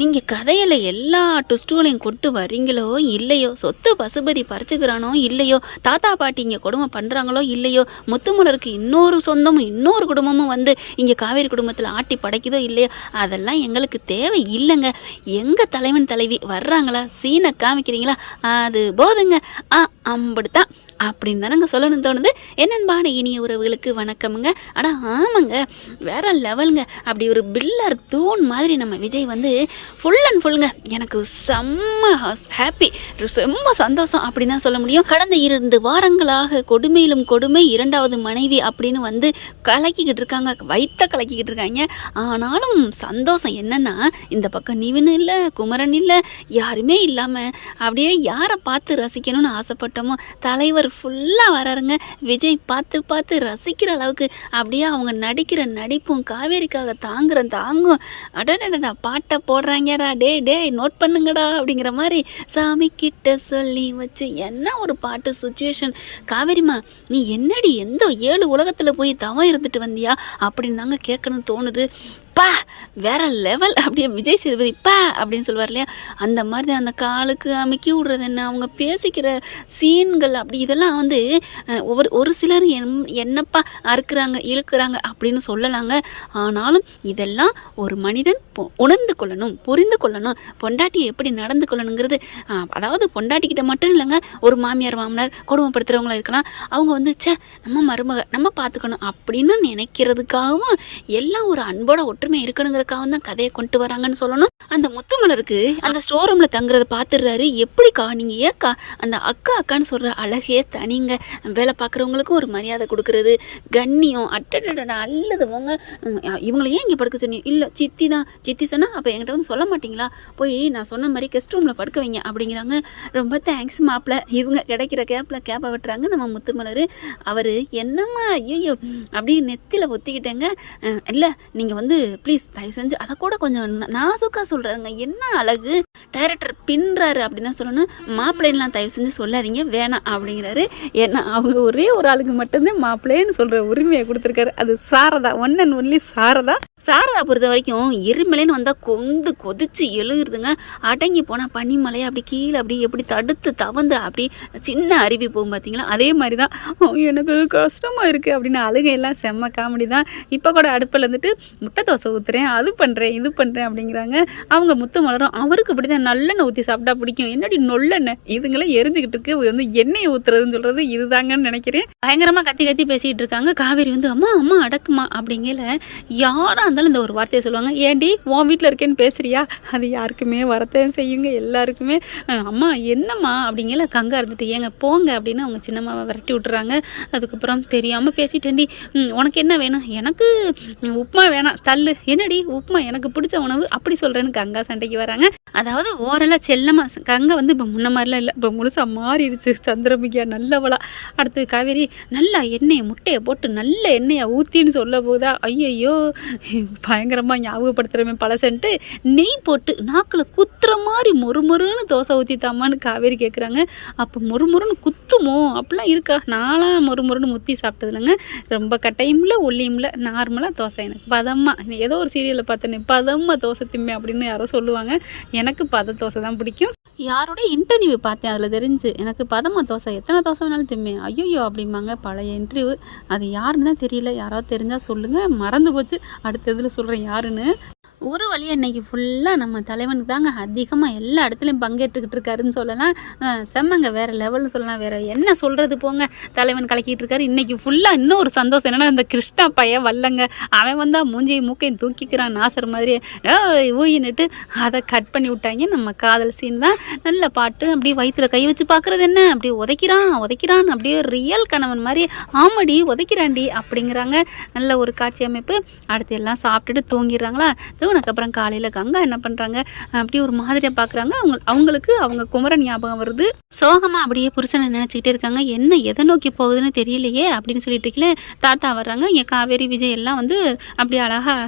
நீங்கள் கதையில் எல்லா ட்விஸ்ட்டுகளையும் கொண்டு வரீங்களோ இல்லையோ, சொத்து பசுபதி பறிச்சுக்கிறானோ இல்லையோ, தாத்தா பாட்டி இங்கே கொடுமை பண்ணுறாங்களோ இல்லையோ, முத்துமலருக்கு இன்னொரு சொந்தமும் இன்னொரு குடும்பமும் வந்து இங்கே காவேரி குடும்பத்தில் ஆட்டி படைக்குதோ இல்லையோ, அதெல்லாம் எங்களுக்கு தேவை இல்லைங்க. எங்கள் தலைவன் தலைவி வர்றாங்களா, சீனை காமிக்கிறீங்களா, அது போதுங்க. அம்படுத்தான் அப்படின்னு தானங்க சொல்லணும்னு தோணுது. என்னன்பான இனிய உறவுகளுக்கு வணக்கமுங்க. ஆனால் ஆமாங்க, வேற லெவலுங்க. அப்படி ஒரு பில்லர் தூண் மாதிரி நம்ம விஜய் வந்து ஃபுல் அண்ட் ஃபுல்லுங்க. எனக்கு செம்ம ஹாப்பி, செம்ம சந்தோஷம் அப்படின்னு தான் சொல்ல முடியும். கடந்த 2 வாரங்களாக கொடுமையிலும் கொடுமை, 2வது மனைவி அப்படின்னு வந்து கலக்கிக்கிட்டு இருக்காங்க, வைத்த கலக்கிக்கிட்டு இருக்காங்க. ஆனாலும் சந்தோஷம் என்னன்னா, இந்த பக்கம் நிவின் இல்லை, குமரன் இல்லை, யாருமே இல்லாமல் அப்படியே யாரை பார்த்து ரசிக்கணும்னு ஆசைப்பட்டோமோ தலைவர் ஃபுல்லாக வராருங்க. விஜய் பார்த்து பார்த்து ரசிக்கிற அளவுக்கு அப்படியே அவங்க நடிக்கிற நடிப்பும் காவேரிக்காக தாங்கும். அடடா பாட்டை போடுறாங்கடா, டே நோட் பண்ணுங்கடா அப்படிங்கிற மாதிரி சாமி கிட்ட சொல்லி வச்சு என்ன ஒரு பாட்டு சுச்சுவேஷன். காவேரிமா, நீ என்னடி எந்த 7 உலகத்தில் போய் தவம் இருந்துட்டு வந்தியா அப்படின்னு தாங்க கேட்கணும்னு தோணுது. பா வேற லெவல். அப்படியே விஜய் சேதுபதி பா அப்படின்னு சொல்லுவார் இல்லையா, அந்த மாதிரி அந்த காலுக்கு அமுக்கி விடுறது என்ன, அவங்க பேசிக்கிற சீன்கள் அப்படி இதெல்லாம் வந்து ஒரு சிலர் என்னப்பா அறுக்குறாங்க இழுக்கிறாங்க அப்படின்னு சொல்லலாங்க. ஆனாலும் இதெல்லாம் ஒரு மனிதன் உணர்ந்து கொள்ளணும், புரிந்து கொள்ளணும், பொண்டாட்டியை எப்படி நடந்து கொள்ளணுங்கிறது. அதாவது பொண்டாட்டிக்கிட்ட மட்டும் இல்லைங்க, ஒரு மாமியார் மாமனார் கொடுமைப்படுத்துகிறவங்களா இருக்கலாம், அவங்க வந்து நம்ம மருமக நம்ம பார்த்துக்கணும் அப்படின்னு நினைக்கிறதுக்காகவும் எல்லாம் ஒரு அன்போட ஒற்றுமை இருக்கணுங்கிறதுக்காக தான் கதையை கொண்டு வராங்கன்னு சொல்லணும். அந்த முத்துமலருக்கு அந்த ஸ்டோர் ரூம்ல தங்குறத பார்த்துடுறாரு. எப்படிக்கா நீங்க ஏக்கா அந்த அக்கான்னு சொல்ற அழகே தனிங்க. வேலை பார்க்குறவங்களுக்கும் ஒரு மரியாதை கொடுக்கறது, கண்ணியம், அட்டடா அல்லது போங்க. இவங்களை ஏன் இங்கே படுக்க சொன்னீங்க? இல்லை சித்தி தான். சித்தி சொன்னா அப்போ என்கிட்ட வந்து சொல்ல மாட்டீங்களா? போய் நான் சொன்ன மாதிரி கெஸ்ட் ரூம்ல படுக்க வைங்க அப்படிங்கிறாங்க. ரொம்ப தேங்க்ஸ் மாப்பிள்ள. இவங்க கிடைக்கிற கேப்பை விட்டுறாங்க நம்ம முத்துமலர். அவர் என்னம்மா ஐயோ அப்படியே நெத்தில ஒத்திக்கிட்டேங்க. இல்லை நீங்கள் வந்து ப்ளீஸ் தயவு செஞ்சு அதை கூட கொஞ்சம் நாசுக்கா சொல்கிறாருங்க. என்ன அழகு, டைரக்டர் பின்றாரு அப்படின்னு தான் சொல்லணும். மாப்பிள்ளைலாம் தயவு செஞ்சு சொல்லாதீங்க வேணாம் அப்படிங்கிறாரு. ஏன்னா அவங்க ஒரே ஒரு ஆளுக்கு மட்டும்தான் மாப்பிள்ளைன்னு சொல்கிற உரிமையை கொடுத்துருக்காரு. அது Sarada, one and only Sarada. Sarada பொறுத்த வரைக்கும் எரிமலைன்னு வந்தால் கொதிச்சு எழுதுங்க. அடங்கி போனால் பனிமலையை அப்படி கீழே அப்படி எப்படி தடுத்து தவந்து அப்படி சின்ன அருவி போகும் பார்த்தீங்களா, அதே மாதிரி தான். எனக்கு கஷ்டமாக இருக்குது அப்படின்னு அழுகையெல்லாம் செம்ம காமெடி தான். இப்போ கூட அடுப்பில் இருந்துட்டு முட்டை தோசை ஊற்றுறேன், அது பண்ணுறேன் இது பண்ணுறேன் அப்படிங்கிறாங்க. அவங்க முத்துமலரும் அவருக்கு இப்படி தான் நல்லெண்ணெய் ஊற்றி சாப்பிட்டா பிடிக்கும். என்னடி நொல்லெண்ணெய் இதுங்களாம் எரிஞ்சுக்கிட்டு இருக்கு, வந்து எண்ணெயை ஊற்றுறதுன்னு சொல்கிறது இதுதாங்கன்னு நினைக்கிறேன். பயங்கரமாக கத்தி பேசிகிட்டு இருக்காங்க. காவேரி வந்து அம்மா அடக்குமா அப்படிங்கல யாராக இருந்தாலும் இந்த ஒரு வார்த்தையை சொல்லுவாங்க. ஏண்டி உன் வீட்டில் இருக்கேன்னு பேசுறியா? அது யாருக்குமே வரத்தையும் செய்யுங்க, எல்லாருக்குமே. அம்மா என்னம்மா அப்படிங்கல கங்கா இருந்துட்டு ஏங்க போங்க அப்படின்னு அவங்க சின்னம்மாவை விரட்டி விட்டுறாங்க. அதுக்கப்புறம் தெரியாமல் பேசிட்டேன்டி, உனக்கு என்ன வேணும்? எனக்கு உப்புமா வேணாம் தள்ளு. என்னடி உப்புமா எனக்கு பிடிச்ச உணவு அப்படி சொல்கிறேன்னு கங்கா சண்டைக்கு வராங்க. அதாவது ஓரளவு செல்லமாக கங்கா வந்து இப்போ முன்ன மாதிரிலாம் இல்லை, இப்போ முழுசாக மாறிடுச்சு. சந்திரமுகியா நல்லவளா. அடுத்து காவேரி நல்லா முட்டையை போட்டு நல்ல எண்ணெயை ஊற்றின்னு சொல்ல போதா, ஐயையோ பயங்கரமாக ஞாபகப்படுத்துகிறமே பழசன்ட்டு நெய் போட்டு நாக்கில் குத்துற மாதிரி மொறுமொறுன்னு தோசை ஊற்றித்தாமான்னு காவேரி கேட்குறாங்க. அப்போ மொறுமொறுன்னு குத்துமோ அப்படிலாம் இருக்கா? நான்லாம் மொறுமொறுன்னு முத்தி சாப்பிட்டதில்லைங்க. ரொம்ப கட்டையும்ல ஒல்லியும்ல நார்மலாக தோசை. எனக்கு பதமாக ஏதோ ஒரு சீரியலில் பார்த்தேனே பதமாக தோசை திம்மே அப்படின்னு யாரோ சொல்லுவாங்க. எனக்கு பத தோசை தான் பிடிக்கும். யாரோட இன்டர்வியூ பார்த்தேன், அதில் தெரிஞ்சு எனக்கு பதமாக தோசை எத்தனை தோசை வேணாலும் திம்மே ஐயோ அப்படிம்பாங்க. பழைய இன்டர்வியூ, அது யாருன்னு தான் தெரியல, யாராவது தெரிஞ்சால் சொல்லுங்கள். மறந்து போச்சு, அடுத்த இதில் சொல்கிறேன் யாருன்னு. ஒரு வழியாக இன்றைக்கி ஃபுல்லாக நம்ம தலைவனுக்கு தாங்க அதிகமாக எல்லா இடத்துலையும் பங்கேற்றுக்கிட்டு இருக்காருன்னு சொல்லலாம். செம்மங்க, வேறு லெவல்னு சொல்லலாம். வேறு என்ன சொல்கிறது போங்க. தலைவன் கலக்கிட்டு இருக்காரு. இன்றைக்கி ஃபுல்லாக இன்னும் ஒரு சந்தோஷம் என்னென்னா, இந்த கிருஷ்ணா பையன் வல்லங்க அவன் வந்தால் மூஞ்சியை மூக்கையும் தூக்கிக்கிறான் நாசர் மாதிரியே ஊயின்னுட்டு அதை கட் பண்ணி விட்டாங்க. நம்ம காதல் சீன் தான். நல்ல பாட்டு. அப்படியே வயிற்றுல கை வச்சு பார்க்குறது என்ன, அப்படியே உதைக்கிறான் அப்படியே ரியல் கணவன் மாதிரி. ஆமாடி உதைக்கிறாண்டி அப்படிங்கிறாங்க. நல்ல ஒரு காட்சி அமைப்பு. அடுத்து எல்லாம் சாப்பிட்டுட்டு தூங்கிடுறாங்களா. தூங்கினதுக்கப்புறம் காலையில் கங்கா என்ன பண்ணுறாங்க, அப்படியே ஒரு மாதிரியாக பார்க்குறாங்க. அவங்களுக்கு அவங்க குமரன் ஞாபகம் வருது. சோகமாக அப்படியே புருஷனை நினச்சிக்கிட்டே இருக்காங்க. என்ன எதை நோக்கி போகுதுன்னு தெரியலையே அப்படின்னு சொல்லிட்டு இருக்கல தாத்தா வர்றாங்க. இங்கே காவேரி விஜய் எல்லாம் வந்து அப்படியே அழகாக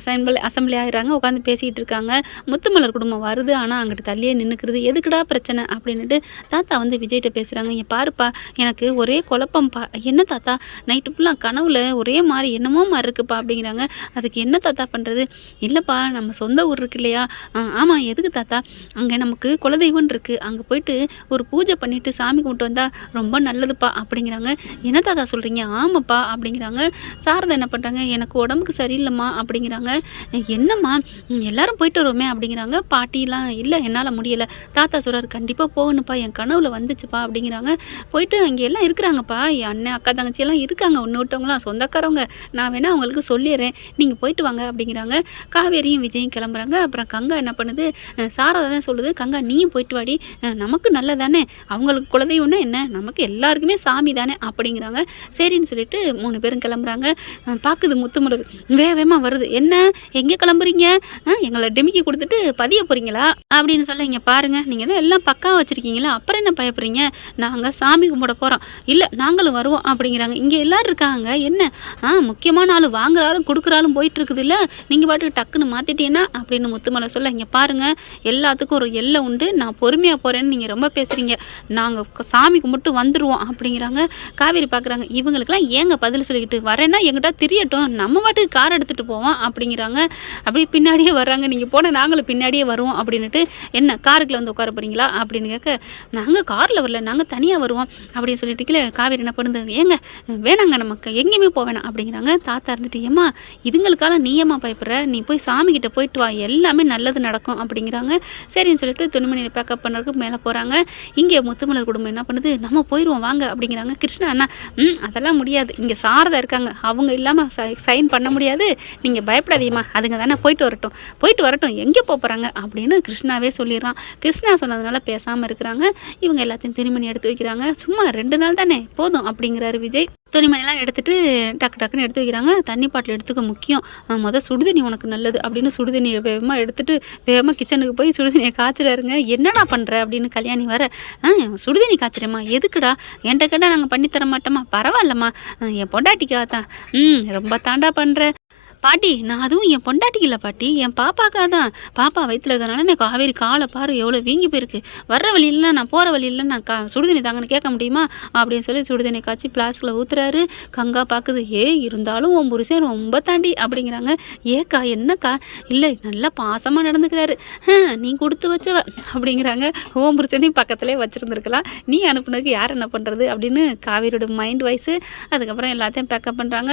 அசம்பிளி ஆகிறாங்க. உட்காந்து பேசிகிட்டு இருக்காங்க. முத்துமலர் குடும்பம் வருது, ஆனால் அங்கிட்டு தள்ளியே நின்றுக்கிறது. எதுக்குடா பிரச்சனை அப்படின்னுட்டு தாத்தா வந்து விஜய்கிட்ட பேசுகிறாங்க. இங்கே பாருப்பா, எனக்கு ஒரே குழப்பம்ப்பா. என்ன தாத்தா, நைட்டு ஃபுல்லாக கனவுல ஒரே மாதிரி என்னமோ மாதிரி இருக்குப்பா அப்படிங்கிறாங்க. அதுக்கு என்ன தாத்தா பண்ணுறது? இல்லைப்பா, நம்ம நம்ம சொந்த ஊர் இருக்கு இல்லையா? ஆமாம். எதுக்கு தாத்தா? அங்கே நமக்கு குலதெய்வம்னு இருக்குது, அங்கே போயிட்டு ஒரு பூஜை பண்ணிவிட்டு சாமி கும்பிட்டு வந்தால் ரொம்ப நல்லதுப்பா அப்படிங்கிறாங்க. என்ன தாத்தா சொல்கிறீங்க? ஆமாப்பா அப்படிங்கிறாங்க. சாரதா என்ன பண்ணுறாங்க, எனக்கு உடம்புக்கு சரியில்லைம்மா அப்படிங்கிறாங்க. என்னம்மா எல்லாரும் போயிட்டு வருவோமே அப்படிங்கிறாங்க. பாட்டிலாம் இல்லை என்னால் முடியலை. தாத்தா சொல்கிறாரு, கண்டிப்பாக போகணுப்பா, என் கனவுல வந்துச்சுப்பா அப்படிங்கிறாங்க. போயிட்டு அங்கே எல்லாம் இருக்கிறாங்கப்பா, என் அண்ணன் அக்கா தங்கச்சி எல்லாம் இருக்காங்க, இன்னொருத்தவங்களாம் சொந்தக்காரவங்க, நான் வேணா அவங்களுக்கு சொல்லிடுறேன், நீங்கள் போயிட்டு வாங்க அப்படிங்கிறாங்க. காவேரியும் விஜயும் கிளம்புறாங்க. அப்புறம் கங்கா என்ன பண்ணுது, சாரதா தான் சொல்லுது, கங்கா நீயும் போயிட்டு வாடி, நமக்கு நல்லதானே, அவங்களுக்கு குலதெய்வம்னா என்ன, நமக்கு எல்லாருக்குமே சாமி தானே அப்படிங்கிறாங்க. சரின்னு சொல்லிட்டு 3 பேரும் கிளம்புறாங்க. பார்க்குது முத்துமலர் வேகமாக வருது. என்ன எங்கே கிளம்புறீங்க? எங்களை டிமிக்கி கொடுத்துட்டு பதிய போகிறீங்களா அப்படின்னு சொல்ல, இங்கே பாருங்கள், நீங்கள் தான் எல்லாம் பக்காவாக வச்சுருக்கீங்களா, அப்புறம் என்ன பயப்படுறீங்க, நாங்கள் சாமி கும்பிட போகிறோம், இல்லை நாங்களும் வருவோம் அப்படிங்கிறாங்க. இங்கே எல்லோரும் இருக்காங்க, என்ன முக்கியமான ஆள் வாங்குறாலும் கொடுக்குறாலும் போயிட்டு இருக்குது இல்லை, நீங்கள் பாட்டுக்கு டக்குன்னு மாற்றிட்டீங்கன்னா அப்படின்னு முத்துமலை சொல்ல, இங்கே பாருங்கள், எல்லாத்துக்கும் ஒரு எல்லை உண்டு, நான் பொறுமையாக போகிறேன்னு நீங்கள் ரொம்ப பேசுகிறீங்க, நாங்கள் சாமி கும்பிட்டு வந்துடுவோம் அப்படிங்கிறாங்க. காவேரி பார்க்குறாங்க, இவங்களுக்கெல்லாம் ஏங்க பதில் சொல்லிக்கிட்டு வரேன்னா எங்கிட்ட திரியட்டும், நம்ம பாட்டுக்கு கார் எடுத்துகிட்டு போவோம் அப்படிங்கிறாங்க. அப்படியே பின்னாடியே வர்றாங்க. நீங்கள் போன நாங்களும் பின்னாடியே வருவோம் அப்படின்ட்டு, என்ன காருக்குள்ள வந்து உட்கார போகிறீங்களா அப்படின்னு கேட்க, நாங்கள் காரில் வரல, நாங்கள் தனியாக வருவோம் அப்படின்னு சொல்லிட்டு காவேரி என்ன பண்ணுது, ஏங்க வேணாங்க நமக்கு எங்கேயுமே போவேணாம் அப்படிங்கிறாங்க. தாத்தா இருந்துட்டு, ஏம்மா இதுங்களுக்கால நீ ஏம்மா பயப்படுற, நீ போய் சாமி கிட்ட போயிட்டு வா, எல்லாமே நல்லது நடக்கும் அப்படிங்கிறாங்க. சரின்னு சொல்லிட்டு துணிமணியை பேக்கப் பண்ணுறதுக்கு மேலே போகிறாங்க. இங்கே முத்துமலர் குடும்பம் என்ன பண்ணுது, நம்ம போயிடுவோம் வாங்க அப்படிங்கிறாங்க. கிருஷ்ணா அண்ணா, அதெல்லாம் முடியாது, இங்கே சாரதா இருக்காங்க, அவங்க இல்லாமல் சைன் பண்ண முடியாது, நீங்கள் பயப்படாதீங்கம்மா, அதுங்க தானே போயிட்டு வரட்டும், எங்கே போகிறாங்க அப்படின்னு கிருஷ்ணாவே சொல்லிடுறான். கிருஷ்ணா சொன்னதுனால பேசாமல் இருக்கிறாங்க. இவங்க எல்லாத்தையும் துணிமணி எடுத்து வைக்கிறாங்க. சும்மா 2 நாள் தானே போதும் அப்படிங்கிறாரு விஜய். துணிமணிலாம் எடுத்துகிட்டு டக்குன்னு எடுத்து வைக்கிறாங்க. தண்ணி பாட்டில் எடுத்துக்க முக்கியம், சுடுதண்ணி உனக்கு நல்லது அப்படின்னு சுடுதண்ணியை வேகமாக எடுத்துகிட்டு வேகமாக கிச்சனுக்கு போய் சுடுதண்ணியை காய்ச்சிறாருங்க. என்னடா பண்ணுற அப்படின்னு கல்யாணி வர, சுடுதண்ணி காய்ச்சிறேம்மா, எதுக்குடா, என்கிட்ட கேட்டால் நாங்கள் பண்ணித்தர மாட்டோமா, பரவாயில்லம்மா, என் பொண்டாட்டிக்காக தான். ரொம்ப தாண்டா பண்ணுற பாட்டி, நான் அதுவும் என் பொண்டாட்டிக்கு இல்லை பாட்டி, என் பாப்பாக்காக தான், பாப்பா வயிற்றுல இருக்கிறதுனால நான் காவேரி காலை பாரு எவ்வளோ வீங்கி போயிருக்கு, வர்ற வழியில் நான் போகிற வழியில் நான் சுடுதண்ணி தாங்கன்னு கேட்க முடியுமா அப்படின்னு சொல்லி சுடுதண்ணி காய்ச்சி பிளாஸ்கில் ஊற்றுறாரு. கங்கா பார்க்குது, இருந்தாலும் உன் புருஷன் ரொம்ப தாண்டி அப்படிங்கிறாங்க. ஏக்கா என்னக்கா, இல்லை நல்லா பாசமாக நடந்துக்கிறாரு, நீ கொடுத்து வச்சவ அப்படிங்கிறாங்க. ஓம் புருஷனையும் பக்கத்துலேயே வச்சுருந்துருக்கலாம், நீ அனுப்புனதுக்கு யார் என்ன பண்ணுறது அப்படின்னு காவேரியோட மைண்ட் வாய்ஸு. அதுக்கப்புறம் எல்லாத்தையும் பேக்கப் பண்ணுறாங்க.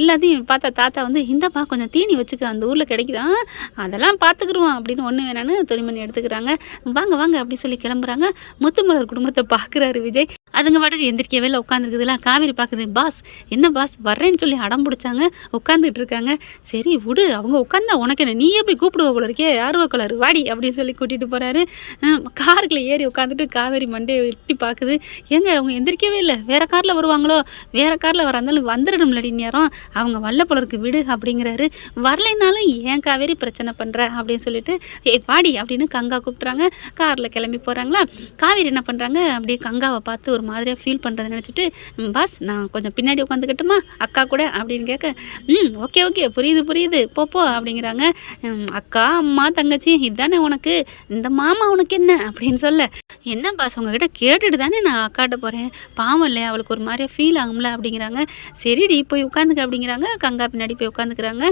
எல்லாத்தையும் பார்த்தா தாத்தா வந்து, இந்தப்பா கொஞ்சம் தீனி வச்சுக்க, அந்த ஊரில் கிடைக்குதான், அதெல்லாம் பார்த்துக்குருவோம் அப்படின்னு ஒன்று வேணான்னு துணிமணி எடுத்துக்கிறாங்க. வாங்க வாங்க அப்படின்னு சொல்லி கிளம்புறாங்க. முத்துமலர் குடும்பத்தை பார்க்குறாரு விஜய். அதுங்க பாட்டுக்கு எந்திரிக்கவே இல்லை, உட்காந்துருக்குதுல. காவேரி பார்க்குது, பாஸ் என்ன பாஸ் வர்றேன்னு சொல்லி அடம் பிடிச்சாங்க, உட்காந்துட்டு இருக்காங்க. சரி விடு, அவங்க உட்காந்தா உனக்கு என்ன, நீயே போய் கூப்பிடுவ போல இருக்கே, யாருவோ கலர் வாடி அப்படின்னு சொல்லி கூட்டிகிட்டு போகிறாரு. காருக்குள்ளே ஏறி உட்காந்துட்டு காவேரி மண்டையை வெட்டி பார்க்குது. ஏங்க அவங்க எந்திரிக்கவே இல்லை, வேறு காரில் வருவாங்களோ, வேறு காரில் வராந்தாலும் வந்துடணும்லடி நேரம், அவங்க வல்ல போல இருக்கு விடு அப்படிங்கிறாரு. வரலைனாலும் ஏன் காவேரி பிரச்சனை பண்ணுற அப்படின்னு சொல்லிட்டு, வாடி அப்படின்னு கங்கா கூப்பிட்றாங்க. காரில் கிளம்பி போகிறாங்களா. காவேரி என்ன பண்ணுறாங்க, அப்படியே கங்காவை பார்த்து ஒரு மாதிரியாக ஃபீல் பண்ணுறதை நினச்சிட்டு, பாஸ் நான் கொஞ்சம் பின்னாடி உட்காந்துக்கட்டுமா அக்கா கூட அப்படின்னு கேட்க, ஓகே புரியுது போ அப்படிங்கிறாங்க. அக்கா அம்மா தங்கச்சி இதுதானே உனக்கு, இந்த மாமா உனக்கு என்ன அப்படின்னு சொல்ல, என்ன பாஸ் உங்ககிட்ட கேட்டுட்டு தானே நான் அக்காட்ட போகிறேன், பாவம் இல்லை அவளுக்கு ஒரு மாதிரியாக ஃபீல் ஆகும்ல அப்படிங்கிறாங்க. சரிடி போய் உட்காந்துக்க அப்படிங்கிறாங்க. கங்கா பின்னாடி போய் உட்காந்துக்கிறாங்க.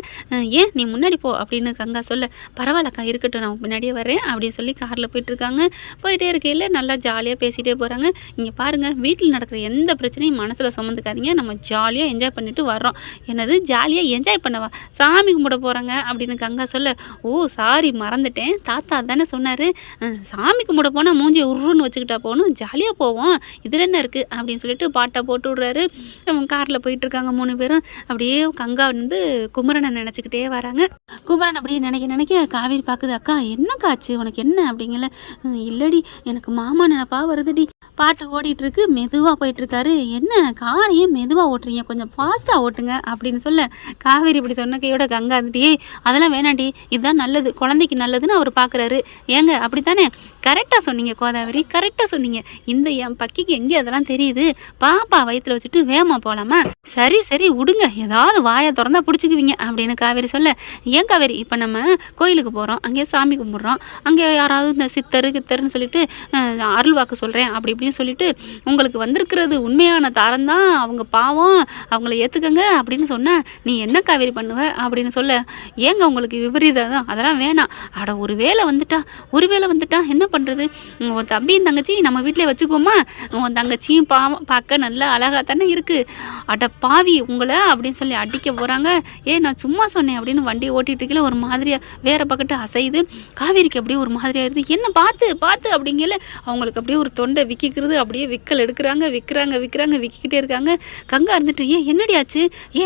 ஏன் நீ முன்னாடி போ அப்படின்னு கங்கா சொல்ல, பரவாயில்லக்கா இருக்கட்டும் நான் பின்னாடியே வரேன் அப்படின்னு சொல்லி காரில் போயிட்டுருக்காங்க. போயிட்டே இருக்கையில் நல்லா ஜாலியாக பேசிகிட்டே போகிறாங்க. இங்கே பாருங்கள், வீட்டில் நடக்கிற எந்த பிரச்சனையும் மனசில் சுமந்துக்காதீங்க, நம்ம ஜாலியாக என்ஜாய் பண்ணிட்டு வர்றோம். என்னது ஜாலியாக என்ஜாய் பண்ணவா, சாமி கும்பிட போகிறாங்க அப்படின்னு கங்கா சொல்ல, சாரி மறந்துட்டேன், தாத்தா தானே சொன்னார், சாமி கும்பிட போனால் மூஞ்சி உருன்னு வச்சுக்கிட்டா போகணும், ஜாலியாக போவோம், இதில் என்ன இருக்குது அப்படின்னு சொல்லிட்டு பாட்டை போட்டு விட்றாரு. காரில் போயிட்டுருக்காங்க 3 பேரும். அப்படியே கங்கா வந்து குமரனை நினச்சிக்கிட்டே வராங்க. குமரன் அப்படியே நினைக்க காவேரி பார்க்குது, அக்கா என்ன காச்சு உனக்கு என்ன அப்படிங்கல. இல்லடி எனக்கு மாமா நினப்பா வருதுடி. பாட்டு ஓடிட்டுருக்கு, மெதுவாக போயிட்டுருக்காரு. என்ன காரையே மெதுவாக ஓட்டுறீங்க, கொஞ்சம் ஃபாஸ்ட்டாக ஓட்டுங்க அப்படின்னு சொல்ல, காவேரி இப்படி சொன்ன கையோட கங்கா இருந்துட்டே, அதெல்லாம் வேணாண்டி, இதுதான் நல்லது, குழந்தைக்கு நல்லதுன்னு அவர் பார்க்குறாரு. ஏங்க அப்படித்தானே, கரெக்டாக சொன்னீங்க கோதாவரி, கரெக்டாக சொன்னீங்க, இந்த என் பக்கிக்கு எங்கே அதெல்லாம் தெரியுது, பாப்பா வயிற்றுல வச்சுட்டு வேகமாக போகலாமா, சரி விடுங்க, ஏதாவது வாயை திறந்தா பிடிச்சிக்குவீங்க அப்படின்னு காவேரி சொல்ல, ஏன் காவேரி இப்போ நம்ம கோயிலுக்கு போகிறோம், அங்கேயே சாமி கும்பிட்றோம், அங்கே யாராவது இந்த சித்தரு கித்தருன்னு சொல்லிட்டு அருள் வாக்கு சொல்கிறேன் அப்படி இப்படின்னு அப்படின்னு சொல்லிட்டு உங்களுக்கு வந்திருக்கிறது உண்மையான தாரம் தான், அவங்க பாவம், அவங்கள ஏற்றுக்கங்க அப்படின்னு சொன்னேன். நீ என்ன காவேரி பண்ணுவ அப்படின்னு சொல்ல, ஏங்க உங்களுக்கு விபரீதம் தான், அதெல்லாம் வேணாம். அட ஒரு வேளை வந்துட்டா என்ன பண்ணுறது, உன் தம்பியும் தங்கச்சி நம்ம வீட்டிலே வச்சுக்கோமா, உன் தங்கச்சியும் பாவம் பார்க்க நல்லா அழகாக தானே இருக்குது, அட பாவி உங்களை அப்படின்னு சொல்லி அடிக்க போகிறாங்க. நான் சும்மா சொன்னேன் அப்படின்னு வண்டி ஓட்டிகிட்டு இருக்கல ஒரு மாதிரியாக வேறு பக்கத்து அசையுது. காவேரிக்கு அப்படியே ஒரு மாதிரியாக இருக்குது. என்ன பார்த்து அப்படிங்கல அவங்களுக்கு அப்படியே ஒரு தொண்டை விற்கிறது, அப்படியே விக்கல் எடுக்கிறாங்க, விற்கிக்கிட்டே இருக்காங்க. கங்கா இருந்துட்டு என்னடி ஆச்சு,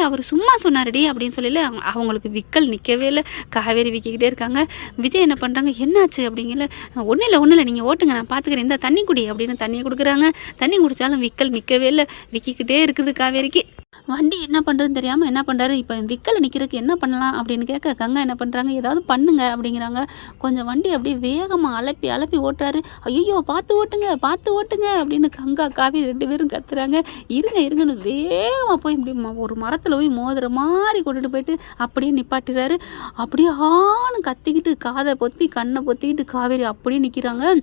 அவர் சும்மா சொன்னாரடி அப்படின்னு சொல்லல அவங்களுக்கு விக்கல் நிற்கவே இல்லை. காவேரி விற்கிக்கிட்டே இருக்காங்க. விஜய் என்ன பண்ணுறாங்க, என்னாச்சு அப்படிங்கல, ஒன்றும் இல்லை நீங்கள் ஓட்டுங்க நான் பார்த்துக்கிறேன், இந்த தண்ணி குடி அப்படின்னு தண்ணியை கொடுக்குறாங்க. தண்ணி குடித்தாலும் விக்கல் நிற்கவே இல்லை, விற்கிக்கிட்டே இருக்குது காவேரிக்கு. வண்டி என்ன பண்ணுறதுன்னு தெரியாமல் என்ன பண்ணுறாரு, இப்போ விக்கல் நிற்கிறதுக்கு என்ன பண்ணலாம் அப்படின்னு கேட்க கங்கா என்ன பண்ணுறாங்க, ஏதாவது பண்ணுங்க அப்படிங்கிறாங்க. கொஞ்சம் வண்டி அப்படியே வேகமாக அலப்பி ஓட்டுறாரு. ஐயோ பார்த்து ஓட்டுங்க அப்படின்னு கங்கா காவேரி 2 பேரும் கத்துறாங்க. இருங்கன்னு வேகமாக போய் இப்படி ஒரு மரத்தில் போய் மோதுற மாதிரி கொண்டுட்டு போயிட்டு அப்படியே நிப்பாட்டுறாரு. அப்படியே ஆணு கத்திக்கிட்டு காதை பொத்தி கண்ணை பொத்திக்கிட்டு காவேரி அப்படியே நிற்கிறாங்க.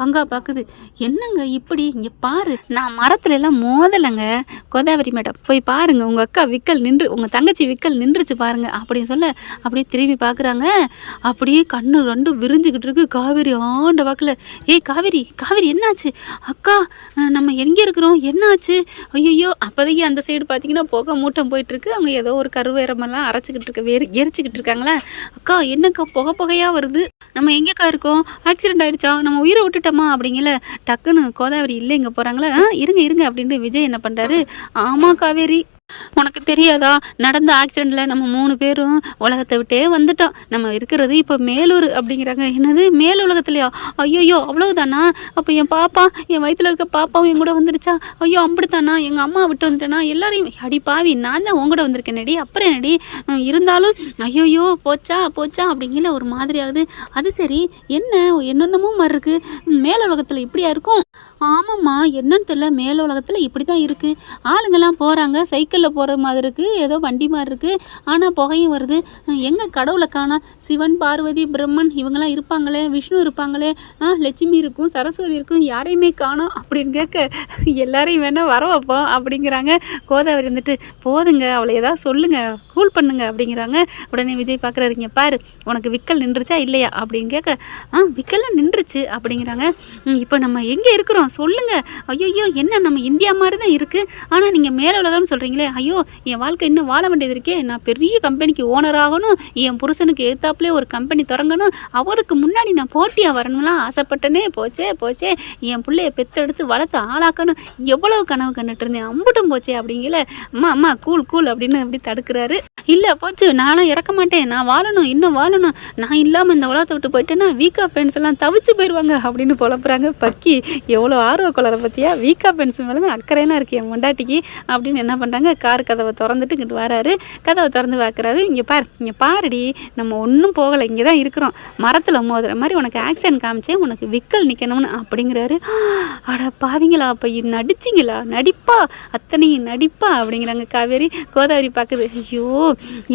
கங்கா பார்க்குது, என்னங்க இப்படி, இங்கே பாரு, நான் மரத்துல எல்லாம் மோதலைங்க கோதாவரி மேடம், போய் பாருங்க உங்கள் அக்கா விக்கல் உங்கள் தங்கச்சி விக்கல் நின்றுச்சு பாருங்க அப்படின்னு சொல்ல அப்படியே திரும்பி பார்க்குறாங்க. அப்படியே கண்ணு 2 விரிஞ்சுக்கிட்டு இருக்கு. காவேரி ஆண்ட வாக்கில், காவேரி என்னாச்சு அக்கா, நம்ம எங்கே இருக்கிறோம், என்னாச்சு, ஐயோ. அப்போதைக்கு அந்த சைடு பார்த்தீங்கன்னா புகை மூட்டம் போயிட்டுருக்கு. அவங்க ஏதோ ஒரு கருவேரமெல்லாம் எரிச்சிக்கிட்டு இருக்காங்களா. அக்கா என்னக்கா புகையாக வருது, நம்ம எங்கேக்கா இருக்கோம், ஆக்சிடென்ட் ஆகிடுச்சா, நம்ம உயிரை விட்டுட்டோமா அப்படிங்கல. டக்குன்னு கோதாவரி இல்லை இங்கே போகிறாங்களா, இருங்க அப்படின்ட்டு விஜய் என்ன பண்ணுறாரு, ஆமாம் காவேரி உனக்கு தெரியாதா, நடந்த ஆக்சிடெண்ட்டில் நம்ம 3 பேரும் உலகத்தை விட்டே வந்துட்டோம், நம்ம இருக்கிறது இப்போ மேலூர் அப்படிங்கிறாங்க. என்னது மேல் உலகத்துலையா, ஐயோ அவ்வளவுதானா, அப்போ என் பாப்பா, என் வயிற்றில் இருக்க பாப்பாவும் என் கூட வந்துடுச்சா, ஐயோ அப்படித்தானா, எங்கள் அம்மா விட்டு வந்துட்டேனா, எல்லாரையும் அடி பாவி நான் தான் உங்கூட வந்திருக்கேன் நடி, அப்புறம் என்னடி, இருந்தாலும் ஐயோ போச்சா அப்படிங்கிற ஒரு மாதிரி ஆகுது. அது சரி என்னென்னமோ மாதிரி இருக்குது, மேல் உலகத்தில் இப்படியா இருக்கும். ஆமாம்மா என்னன்னு தெரியல, மேல் உலகத்தில் இப்படி தான் இருக்குது, ஆளுங்கெல்லாம் போகிறாங்க, சைக்கிளில் போகிற மாதிரி இருக்குது, ஏதோ வண்டி மாதிரி இருக்குது, ஆனால் புகையும் வருது, எங்கே கடவுளை காணோம், சிவன் பார்வதி பிரம்மன் இவங்கெல்லாம் இருப்பாங்களே, விஷ்ணு இருப்பாங்களே, லட்சுமி இருக்கும், சரஸ்வதி இருக்கும், யாரையுமே காணோம் அப்படின்னு கேட்க, எல்லாரையும் வேணால் வர வைப்போம் அப்படிங்கிறாங்க. கோதாவரி வந்துட்டு போதுங்க, அவளை ஏதாவது சொல்லுங்கள், கூல் பண்ணுங்க அப்படிங்கிறாங்க. உடனே விஜய் பார்க்குறாருங்க, பாரு உனக்கு விக்கல் நின்றுச்சா இல்லையா அப்படின்னு கேட்க, விக்கல்லாம் நின்றுச்சு அப்படிங்கிறாங்க. இப்போ நம்ம எங்கே இருக்கிறோம் சொல்லுங்க, ஐயோ என்ன நம்ம இந்தியா மாதிரி தான் இருக்குது, ஆனால் நீங்கள் மேல உலகம்னு சொல்கிறீங்களே, ஐயோ என் வாழ்க்கை இன்னும் வாழ வேண்டியது இருக்கே, நான் பெரிய கம்பெனிக்கு ஓனர் ஆகணும், என் புருஷனுக்கு எதிர்த்தாப்புலேயே ஒரு கம்பெனி தொடங்கணும், அவருக்கு முன்னாடி நான் போட்டியாக வரணும்லாம் ஆசைப்பட்டனே, போச்சே என் பிள்ளைய பெற்றெடுத்து வளர்த்து ஆளாக்கணும், எவ்வளவு கனவு கண்டுட்டு இருந்தேன், அம்புட்டும் போச்சே அப்படிங்கல. அம்மா கூல் அப்படின்னு அப்படி தடுக்கிறாரு. இல்லை போச்சு, நானும் இறக்க மாட்டேன், நான் வாழணும், இன்னும் வாழணும், நான் இல்லாமல் இந்த உலகத்தை விட்டு போயிட்டேன்னா வீக்கா பென்ஸ் எல்லாம் தவிச்சு போயிடுவாங்க அப்படின்னு புலப்புறாங்க. பக்கி எவ்வளோ ஆர்வ கொலரை பற்றியா, வீக்கா பென்ஸ் மேலே தான் அக்கறையெல்லாம் இருக்குது என் மொண்டாட்டிக்கு அப்படின்னு என்ன பண்ணுறாங்க, கார் கதவை திறந்துட்டு இங்கிட்டு வராரு. கதவை திறந்து பார்க்குறாரு. இங்கே பாருடி நம்ம ஒன்றும் போகலை, இங்கே தான் இருக்கிறோம், மரத்தில் மோதுற மாதிரி உனக்கு ஆக்சிடென்ட் காமிச்சேன், உனக்கு விக்கல் நிற்கணும்னு அப்படிங்கிறாரு. அட பாவிங்களா, அப்போ இது நடிச்சிங்களா, நடிப்பா அத்தனையும் நடிப்பா அப்படிங்கிறாங்க காவேரி. கோதாவரி பார்க்குது, ஐயோ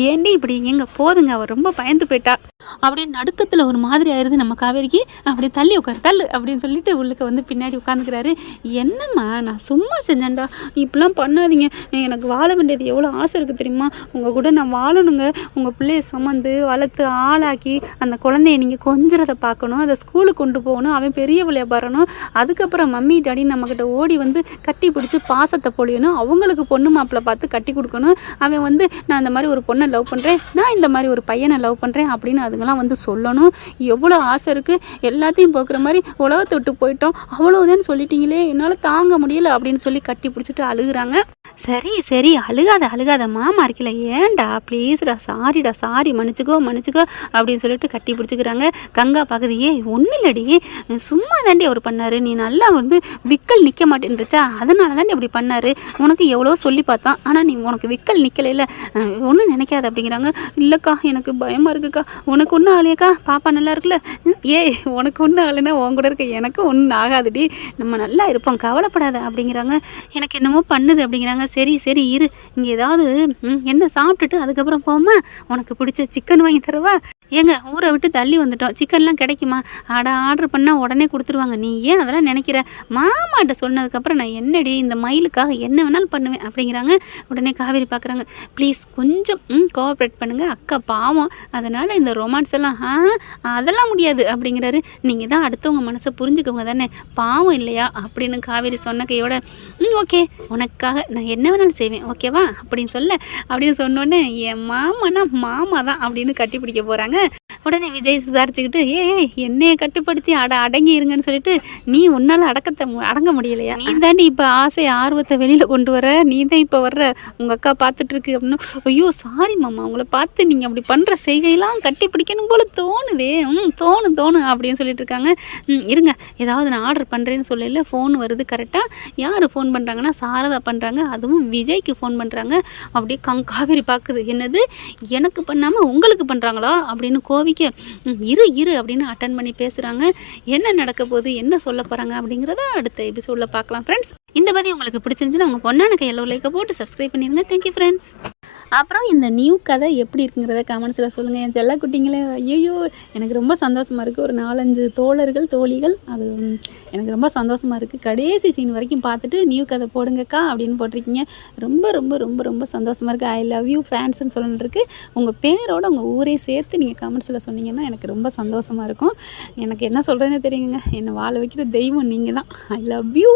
ஏண்டி இப்படி, எங்கே போதுங்க, அவர் ரொம்ப பயந்து போயிட்டா அப்படின்னு நடுக்கத்தில் ஒரு மாதிரி ஆயிடுது நம்ம காவேரிக்கு. அப்படி தள்ளி தள்ளு அப்படின்னு சொல்லிட்டு உள்ளுக்கு வந்து பின்னாடி உட்காந்துக்கிறாரு. என்னம்மா நான் சும்மா செஞ்சேன்டா, இப்படிலாம் பண்ணாதீங்க, எனக்கு வாழ வேண்டியது எவ்வளோ ஆசை இருக்குது தெரியுமா, உங்கள் கூட நான் வாழணுங்க, உங்கள் பிள்ளைய சுமந்து வளர்த்து ஆளாக்கி அந்த குழந்தைய நீங்கள் கொஞ்சறதை பார்க்கணும், அதை ஸ்கூலுக்கு கொண்டு போகணும், அவன் பெரிய பிள்ளைய பாரணும், அதுக்கப்புறம் மம்மி டாடி நம்மக்கிட்ட ஓடி வந்து கட்டி பிடிச்சி பாசத்தை பொழியணும், அவங்களுக்கு பொண்ணு மாப்பிள்ளை பார்த்து கட்டி கொடுக்கணும், அவன் வந்து நான் இந்த மாதிரி ஒரு பொண்ணை லவ் பண்ணுறேன், நான் இந்த மாதிரி ஒரு பையனை லவ் பண்ணுறேன் அப்படின்னு அதுங்கெல்லாம் வந்து சொல்லணும். எவ்வளோ ஆசை இருக்குது, எல்லாத்தையும் போக்குற மாதிரி உலகத்தை விட்டு போயிட்டோம், அவ்வளோதான் சொல்லிட்டீங்களே, என்னால் தாங்க முடியல அப்படின்னு சொல்லி கட்டி பிடிச்சிட்டு அழுகுறாங்க. சரி அழுகாத மாமா இருக்கல, ஏன்டா ப்ளீஸ்டா, சாரி மன்னிச்சுக்கோ அப்படின்னு சொல்லிட்டு கட்டி பிடிச்சிக்கிறாங்க. கங்கா பார்க்குது, ஒன்றும் இல்லடி, சும்மா தாண்டி அவர் பண்ணார், நீ நல்லா வந்து விக்கல் நிற்க மாட்டேன்ருச்சா, அதனால தாண்டி அப்படி பண்ணார், உனக்கு எவ்வளோ சொல்லி பார்த்தோம், ஆனால் நீ உனக்கு விக்கல் நிற்கல, ஒன்றும் நினைக்காது அப்படிங்கிறாங்க. இல்லைக்கா எனக்கு பயமாக இருக்குக்கா, உனக்கு ஒன்றும் ஆகலையக்கா, பாப்பா நல்லா இருக்குல்ல, உனக்கு ஒன்றும் ஆகலைன்னா உன் கூட இருக்க எனக்கு ஒன்றும் ஆகாதுடி, நம்ம நல்லா இருப்போம் கவலைப்படாத அப்படிங்கிறாங்க. எனக்கு என்னமோ பண்ணுது அப்படிங்கிறாங்க. சரி இரு, இங்கே ஏதாவது என்ன சாப்பிட்டுட்டு அதுக்கப்புறம் போமா, உனக்கு பிடிச்ச சிக்கன் வாங்கி தரவா, ஏங்க ஊரை விட்டு தள்ளி வந்துட்டோம், சிக்கன்லாம் கிடைக்குமா? ஆர்டர் பண்ணால் உடனே கொடுத்துருவாங்க, நீ ஏன் அதெல்லாம் நினைக்கிற? மாமாட்ட சொன்னதுக்கப்புறம் நான் என்னடி இந்த மயிலுக்காக என்ன வேணாலும் பண்ணுவேன் அப்படிங்கிறாங்க. உடனே காவேரி பார்க்குறாங்க, ப்ளீஸ் கொஞ்சம் கோஆப்ரேட் பண்ணுங்கள், அக்கா பாவம், அதனால் இந்த ரொமான்ஸ் எல்லாம் அதெல்லாம் முடியாது அப்படிங்கிறாரு. நீங்கள் தான் அடுத்தவங்க மனசை புரிஞ்சுக்கோங்க தானே, பாவம் இல்லையா அப்படின்னு காவேரி சொன்ன கையோட ஓகே உனக்காக நான் என்ன வேணாலும் செய்வேன் ஓகேவா அப்படின்னு சொன்னோன்னே என் மாமானா மாமா தான் அப்படின்னு கட்டி பிடிக்க போகிறாங்க. உடனே விஜய் சுதாரிச்சுக்கிட்டு என்னையை கட்டுப்படுத்தி அடங்கி இருங்கன்னு சொல்லிட்டு, நீ உன்னால் அடங்க முடியலையா? நீ தாண்டி இப்போ ஆசை ஆர்வத்தை வெளியில் கொண்டு வர, நீ தான் இப்போ வர்ற, உங்கள் அக்கா பார்த்துட்ருக்கு அப்படின்னு. ஐயோ சாரி மாமா, உங்களை பார்த்து நீங்கள் அப்படி பண்ணுற செய்கையெல்லாம் கட்டி பிடிக்கணும் போல் தோணுதே. தோணும் அப்படின்னு சொல்லிட்டு இருக்காங்க. இருங்க ஏதாவது நான் ஆர்டர் பண்ணுறேன்னு சொல்லல, ஃபோன் வருது கரெக்டாக. யார் ஃபோன் பண்ணுறாங்கன்னா சாரதா பண்ணுறாங்க, அதுவும் விஜய்க்கு ஃபோன் பண்ணுறாங்க. அப்படியே காவேரி பார்க்குது, என்னது எனக்கு பண்ணாமல் உங்களுக்கு பண்ணுறாங்களா அப்படின்னு கோவிக்க, இரு அப்படின்னு அட்டன் பண்ணி பேசுகிறாங்க. என்ன நடக்க போகுது, என்ன சொல்ல போகிறாங்க அப்படிங்கிறத அடுத்த எபிசோடில் பார்க்கலாம் ஃப்ரெண்ட்ஸ். இந்த பதிவு உங்களுக்கு பிடிச்சிருந்துச்சுன்னா உங்கள் பொண்ணான கையில் லைக்கை போட்டு சப்ஸ்கிரைப் பண்ணிடுங்க. Thank you friends. அப்புறம் இந்த நியூ கதை எப்படி இருக்குங்கிறத கமெண்ட்ஸில் சொல்லுங்கள். என் செல்ல குட்டிங்களே, ஐயோ எனக்கு ரொம்ப சந்தோஷமாக இருக்குது. ஒரு 4-5 தோழர்கள் தோழிகள், அது எனக்கு ரொம்ப சந்தோஷமாக இருக்குது. கடைசி சீன் வரைக்கும் பார்த்துட்டு நியூ கதை போடுங்கக்கா அப்படின்னு போட்டிருக்கீங்க. ரொம்ப ரொம்ப ரொம்ப ரொம்ப சந்தோஷமாக இருக்குது. ஐ லவ் யூ ஃபேன்ஸ்ன்னு சொல்லிட்டுருக்கு. உங்கள் பேரோட உங்கள் ஊரே சேர்த்து நீங்கள் கமெண்ட்ஸில் சொன்னீங்கன்னா எனக்கு ரொம்ப சந்தோஷமாக இருக்கும். எனக்கு என்ன சொல்கிறேன்னு தெரியுங்க, என்னை வாழ வைக்கிற தெய்வம் நீங்கள் தான். ஐ லவ் யூ.